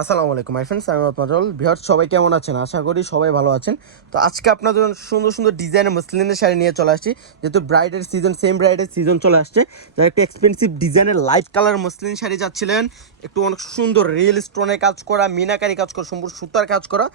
আসসালামু আলাইকুম my friends, আমি মাজল ভিউয়ার্স, সবাই কেমন আছেন? আশা করি সবাই ভালো আছেন। তো আজকে আপনাদের জন্য সুন্দর সুন্দর ডিজাইনের মসলিনের শাড়ি নিয়ে চলে আসছি। যেহেতু ব্রাইডের সিজন, সেম ব্রাইডের সিজন চলে আসছে, যারা একটু এক্সপেন্সিভ ডিজাইনের লাইট কালার মসলিন শাড়ি যাচ্ছিলেন, একটু অনেক সুন্দর রিয়েল স্টোনের কাজ করা, মিনাকারি কাজ করা, সম্পূর্ণ সুতার কাজ করা,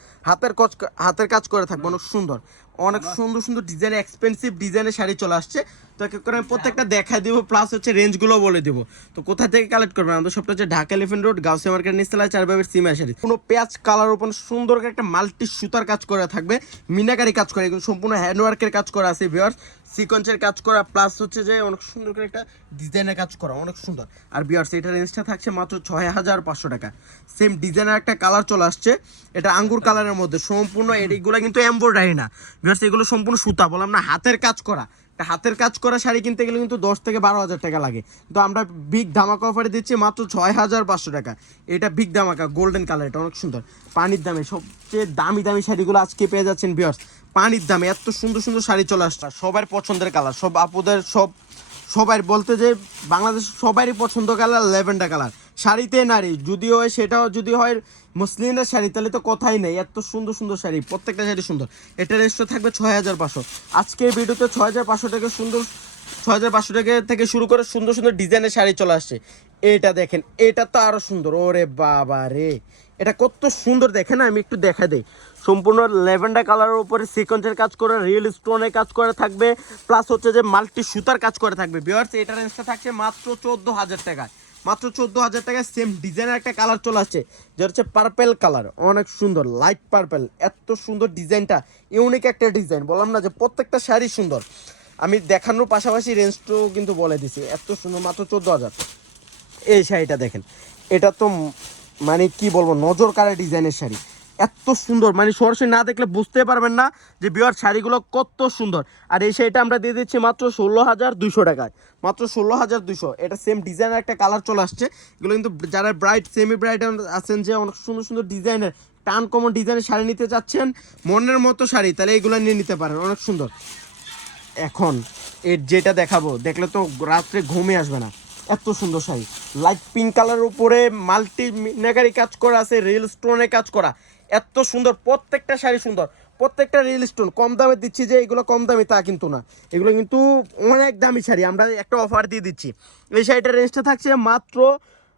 হাতের কাজ করে থাকবে অনেক সুন্দর। অনেক সুন্দর সুন্দর ডিজাইনের এক্সপেন্সিভ ডিজাইনের শাড়ি চলে আসছে। তো এক এক করে আমি প্রত্যেকটা দেখাই দিব, প্লাস হচ্ছে রেঞ্জগুলো বলে দিব। তো কোথা থেকে কালেক্ট করবেন? আমাদের সবটা হচ্ছে Dhaka elephant road, Gausia market, নিচতলায় 4 সিমা শাড়ি। কোনো পেঁয়াজ কালার উপর সুন্দর একটা মাল্টি সুতার কাজ করা থাকবে, মিনাকারি কাজ করা, এগুলো সম্পূর্ণ হ্যান্ডওয়ার্কের কাজ করা আছে ভিউয়ার্স, সিকোয়েন্সের কাজ করা, প্লাস হচ্ছে যে অনেক সুন্দর করে একটা ডিজাইনের কাজ করা, অনেক সুন্দর। আর ভিউয়ার্স, এটা রেঞ্জটা থাকছে মাত্র 6500 টাকা। সেম ডিজাইনের একটা কালার চলে আসছে, এটা আঙ্গুর কালারের মধ্যে সম্পূর্ণ। এইগুলো কিন্তু এমব্রয়ডারি না ভিউয়ার্স, এগুলো সম্পূর্ণ সুতা, বললাম না হাতের কাজ করা। হাতের কাজ করা শাড়ি কিনতে গেলে কিন্তু 10 থেকে 12 হাজার টাকা লাগে, তো আমরা বিগ ধামাকা অফারে দিচ্ছি মাত্র 6500 টাকা। এটা বিগ ধামাকা, গোল্ডেন কালার, এটা অনেক সুন্দর। পানির দামে সবচেয়ে দামি দামি শাড়িগুলো আজকে পেয়ে যাচ্ছেন ভিউয়ার্স, পানির দামে এত সুন্দর সুন্দর শাড়ি চলে আসছে। সবার পছন্দের কালার, সব আপুদের সবাই বলতে যে বাংলাদেশ সবারই পছন্দ কালার ল্যাভেন্ডার কালার। শাড়িতে নারী যদি হয়, সেটাও যদি হয় মুসলিমের শাড়ি, তাহলে তো কথাই নেই। এত সুন্দর সুন্দর শাড়ি, প্রত্যেকটা শাড়ি সুন্দর। এটা রেস্টও থাকবে 6500। আজকের ভিডিওতে 6500 টাকা সুন্দর, 6500 টাকা থেকে শুরু করে সুন্দর সুন্দর ডিজাইনের শাড়ি চলে আসছে। এটা দেখেন, এটা তো আরো সুন্দর, ওরে বাবা রে, এটা কত সুন্দর দেখেন। আমি একটু দেখা দেই, সম্পূর্ণ ল্যাভেন্ডার কালারের উপরে সিকোয়েন্সের কাজ করে, রিয়েল স্টোনের কাজ করে থাকবে, প্লাস হচ্ছে যে মাল্টি সুতার কাজ করে থাকবে ভিউয়ার্স। এটা রেঞ্জটা থাকছে মাত্র 14000 টাকায়, মাত্র 14000 টাকায়। সেম ডিজাইনের একটা কালার চলে আসছে, যেটা হচ্ছে পার্পেল কালার, অনেক সুন্দর লাইট পার্পেল। এত সুন্দর ডিজাইনটা, ইউনিক একটা ডিজাইন, বললাম না যে প্রত্যেকটা শাড়ি সুন্দর। আমি দেখানোর পাশাপাশি রেঞ্জটাও কিন্তু বলে দিছি, এত সুন্দর, মাত্র 14000। এই শাড়িটা দেখেন, এটা তো মানে কি বলবো, নজর কাড়া ডিজাইনের শাড়ি, এত সুন্দর, মানে সরাসরি না দেখলে বুঝতে পারবেন না যে বিয়ার শাড়িগুলো কত সুন্দর। আর এই শাড়িটা আমরা দিয়ে দিচ্ছি মাত্র 16200 টাকায়, মাত্র 16200। এটা সেম ডিজাইনের একটা কালার চলে আসছে। এগুলো কিন্তু যারা ব্রাইড, সেমি ব্রাইড আছেন, যে অনেক সুন্দর সুন্দর ডিজাইনের, টান কমন ডিজাইনের শাড়ি নিতে চাচ্ছেন, মনের মতো শাড়ি, তাহলে এগুলো নিয়ে নিতে পারেন, অনেক সুন্দর। এখন এর যেটা দেখাবো, দেখলে তো রাত্রে ঘুমে আসবে না, এত সুন্দর শাড়ি। লাইট পিঙ্ক কালারের উপরে মাল্টি মিনাকারি কাজ করা আছে, রিয়েল স্টোনে কাজ করা, এত সুন্দর। প্রত্যেকটা শাড়ি সুন্দর, প্রত্যেকটা রিয়েল স্টোন। কম দামে দিচ্ছি যে এগুলো কম দামি তা কিন্তু না, এগুলো কিন্তু অনেক দামি শাড়ি। আমরা একটা অফার দিয়ে দিচ্ছি, এই শাড়িটার রেঞ্জটা থাকছে মাত্র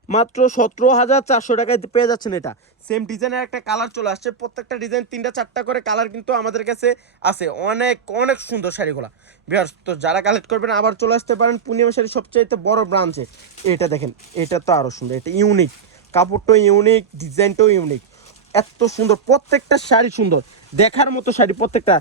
মাত্র 17400 টাকায় পেয়ে যাচ্ছেন। এটা সেম ডিজাইনের একটা কালার চলে আসছে, প্রত্যেকটা ডিজাইন 3টা 4টা করে কালার কিন্তু আমাদের কাছে আছে। অনেক অনেক সুন্দর শাড়িগুলো ভিউয়ার্স। তো যারা কালেক্ট করবেন আবার চলে আসতে পারেন পূর্ণিমা শাড়ি সবচাইতে বড় ব্রাঞ্চে। এটা দেখেন, এটা তো আরও সুন্দর, এটা ইউনিক, কাপড়টাও ইউনিক, ডিজাইনটাও ইউনিক, এত সুন্দর। প্রত্যেকটা শাড়ি সুন্দর, দেখার মতো শাড়ি প্রত্যেকটা।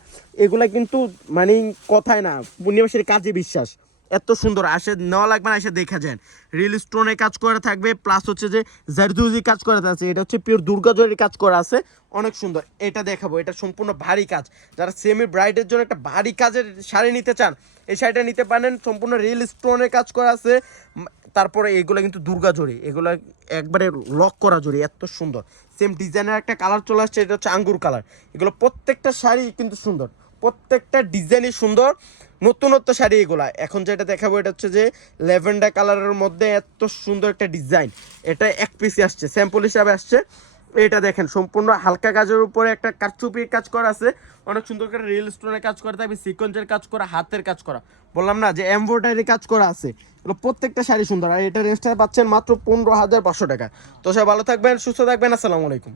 এগুলা কিন্তু মানে কথায় না, পূর্ণিমা শাড়ি কাজে বিশ্বাস, এত সুন্দর। আসে নেওয়া লাগবে না, এসে দেখা যায়। রিয়েল স্টোনে কাজ করা থাকবে, প্লাস হচ্ছে যে জারদুজি কাজ করা আছে, এটা হচ্ছে পিওর দুর্গা জরির কাজ করা আছে, অনেক সুন্দর। এটা দেখাবো, এটা সম্পূর্ণ ভারী কাজ। যারা সেমি ব্রাইডের জন্য একটা ভারী কাজের শাড়ি নিতে চান, এই শাড়িটা নিতে পারেন। সম্পূর্ণ রিয়েল স্টোনের কাজ করা আছে, তারপরে এগুলো কিন্তু দুর্গা জরি, এগুলো একবারে লক করা জরি, এত সুন্দর। সেম ডিজাইনের একটা কালার চলে আসছে, এটা হচ্ছে আঙ্গুর কালার। এগুলো প্রত্যেকটা শাড়ি কিন্তু সুন্দর, প্রত্যেকটা ডিজাইনই সুন্দর, নতুনত্ব শাড়ি এগুলা। এখন যেটা দেখাবো, এটা হচ্ছে যে ল্যাভেন্ডার কালারের মধ্যে এত সুন্দর একটা ডিজাইন। এটা এক পিসি আসছে, স্যাম্পল হিসাবে আসছে। এটা দেখেন, সম্পূর্ণ হালকা কাজের উপরে একটা কারচুপির কাজ করা আছে, অনেক সুন্দর করে রিয়েল স্টোনের কাজ করা থাকবে, সিকোয়েন্সের কাজ করা, হাতের কাজ করা, বললাম না যে এমব্রয়ডারি কাজ করা আছে। এগুলো প্রত্যেকটা শাড়ি সুন্দর। আর এটা রেঞ্জটা পাচ্ছেন মাত্র 15500 টাকা। তো সবাই ভালো থাকবেন, সুস্থ থাকবেন, আসসালামু আলাইকুম।